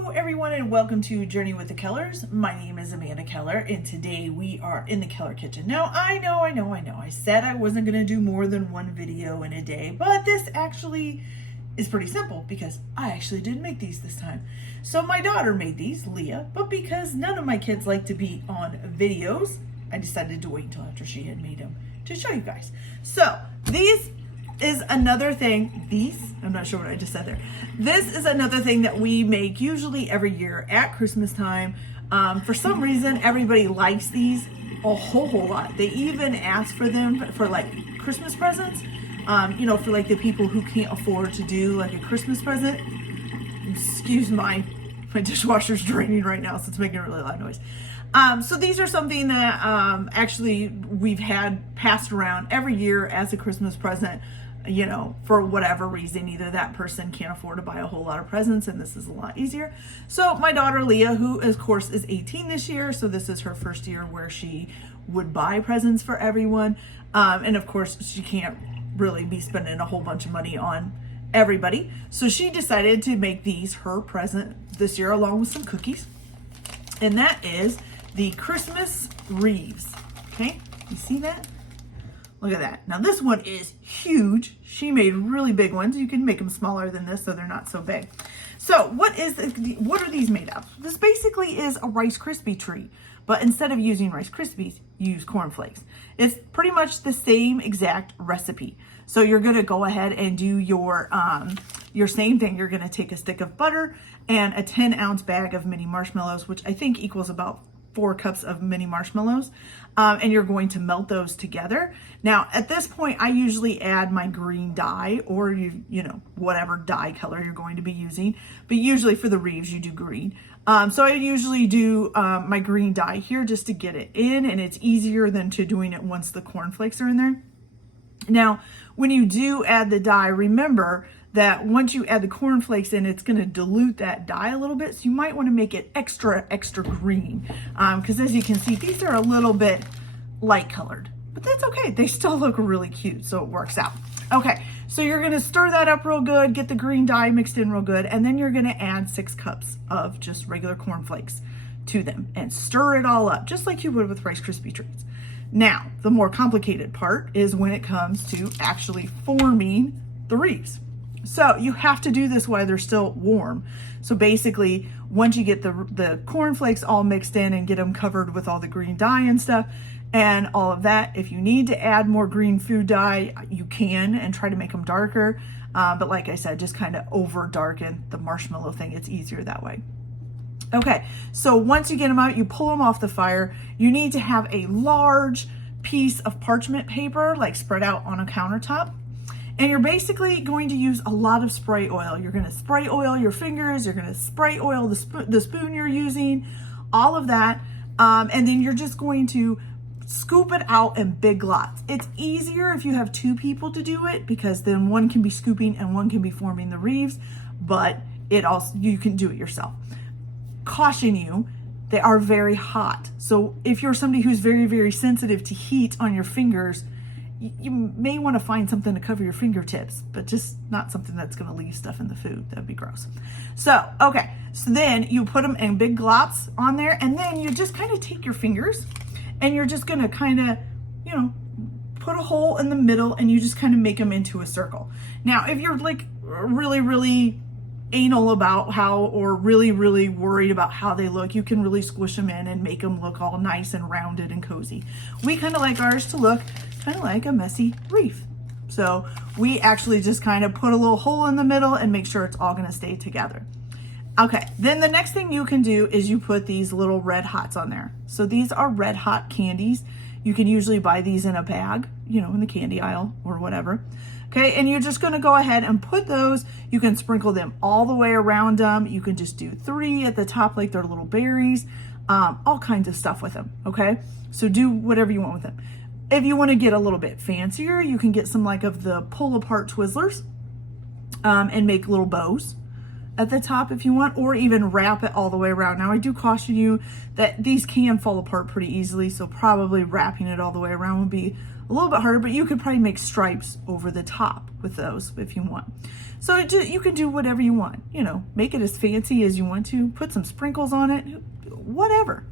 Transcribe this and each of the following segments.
Hello everyone and welcome to Journey with the Kellers. My name is Amanda Keller and today we are in the Keller kitchen. Now I know. I said I wasn't going to do more than one video in a day, but this actually is pretty simple because I actually didn't make these this time. So my daughter made these, Leah, but because none of my kids like to be on videos, I decided to wait until after she had made them to show you guys. So these is another thing, I'm not sure what I just said there. This is another thing that we make usually every year at Christmas time. For some reason, everybody likes these a whole lot. They even ask for them for like Christmas presents, for like the people who can't afford to do like a Christmas present. Excuse my dishwasher's draining right now, so it's making a really loud noise. So these are something that actually we've had passed around every year as a Christmas present, for whatever reason. Either that person can't afford to buy a whole lot of presents and this is a lot easier. So my daughter Leah, who of course is 18 this year, so this is her first year where she would buy presents for everyone. And of course she can't really be spending a whole bunch of money on everybody. So she decided to make these her present this year along with some cookies. And that is the Christmas wreaths. Okay, you see that? Look at that. Now this one is huge. She made really big ones. You can make them smaller than this so they're not so big. So what are these made of? This basically is a Rice Krispie treat, but instead of using Rice Krispies, use cornflakes. It's pretty much the same exact recipe. So you're gonna go ahead and do your same thing. You're gonna take a stick of butter and a 10-ounce bag of mini marshmallows, which I think equals about 4 cups of mini marshmallows, and you're going to melt those together. Now at this point I usually add my green dye, or whatever dye color you're going to be using, but usually for the wreaths you do green. So I usually do my green dye here just to get it in, and it's easier than to doing it once the cornflakes are in there. Now when you do add the dye, remember that once you add the cornflakes in, it's going to dilute that dye a little bit. So you might want to make it extra green. Because as you can see, these are a little bit light colored, but that's okay. They still look really cute, so it works out. Okay, so you're going to stir that up real good, get the green dye mixed in real good, and then you're going to add 6 cups of just regular cornflakes to them and stir it all up, just like you would with Rice Krispie treats. Now, the more complicated part is when it comes to actually forming the wreaths. So you have to do this while they're still warm. So basically, once you get the cornflakes all mixed in and get them covered with all the green dye and stuff and all of that, if you need to add more green food dye, you can, and try to make them darker. But like I said, just kind of over darken the marshmallow thing. It's easier that way. Okay, so once you get them out, you pull them off the fire. You need to have a large piece of parchment paper, like spread out on a countertop. And you're basically going to use a lot of spray oil. You're going to spray oil your fingers. You're going to spray oil the spoon you're using, all of that. And then you're just going to scoop it out in big lots. It's easier if you have 2 people to do it, because then one can be scooping and one can be forming the wreaths, but you can do it yourself. Caution you, they are very hot. So if you're somebody who's very, very sensitive to heat on your fingers, you may want to find something to cover your fingertips, but just not something that's going to leave stuff in the food. That'd be gross. So, okay. So then you put them in big glops on there, and then you just kind of take your fingers and you're just going to kind of, put a hole in the middle, and you just kind of make them into a circle. Now, if you're like really, really anal about or really, really worried about how they look, you can really squish them in and make them look all nice and rounded and cozy. We kind of like ours to look kind of like a messy wreath. So we actually just kind of put a little hole in the middle and make sure it's all going to stay together. Okay, then the next thing you can do is you put these little red hots on there. So these are red hot candies. You can usually buy these in a bag, in the candy aisle or whatever. Okay, and you're just going to go ahead and put those. You can sprinkle them all the way around them. You can just do 3 at the top like they're little berries, all kinds of stuff with them. Okay, so do whatever you want with them. If you want to get a little bit fancier, you can get some of the pull apart Twizzlers and make little bows at the top if you want, or even wrap it all the way around. Now I do caution you that these can fall apart pretty easily, so probably wrapping it all the way around would be a little bit harder, but you could probably make stripes over the top with those if you want. So you can do whatever you want, you know, make it as fancy as you want to, put some sprinkles on it, whatever.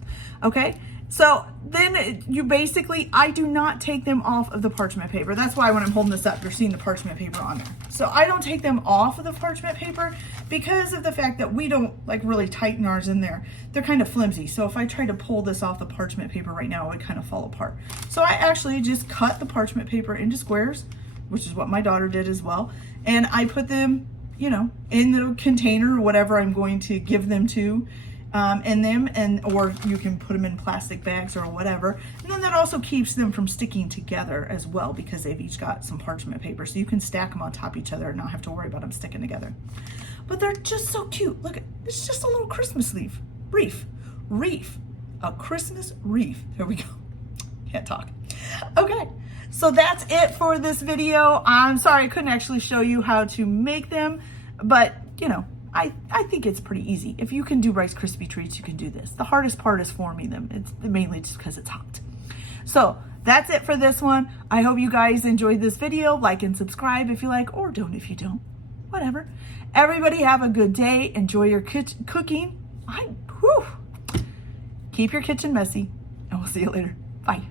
Okay. So then you basically, I do not take them off of the parchment paper. That's why when I'm holding this up, you're seeing the parchment paper on there. So I don't take them off of the parchment paper because of the fact that we don't like really tighten ours in there. They're kind of flimsy. So if I try to pull this off the parchment paper right now, it would kind of fall apart. So I actually just cut the parchment paper into squares, which is what my daughter did as well. And I put them, you know, in the container or whatever I'm going to give them to. Or you can put them in plastic bags or whatever. And then that also keeps them from sticking together as well because they've each got some parchment paper. So you can stack them on top of each other and not have to worry about them sticking together. But they're just so cute. Look, it's just a little Christmas wreath. A Christmas wreath. There we go. Can't talk. Okay, so that's it for this video. I'm sorry I couldn't actually show you how to make them, but you know, I think it's pretty easy. If you can do Rice Krispie treats, you can do this. The hardest part is forming them. It's mainly just because it's hot. So that's it for this one. I hope you guys enjoyed this video. Like and subscribe if you like, or don't if you don't. Whatever. Everybody have a good day. Enjoy your cooking. Keep your kitchen messy, and we'll see you later. Bye.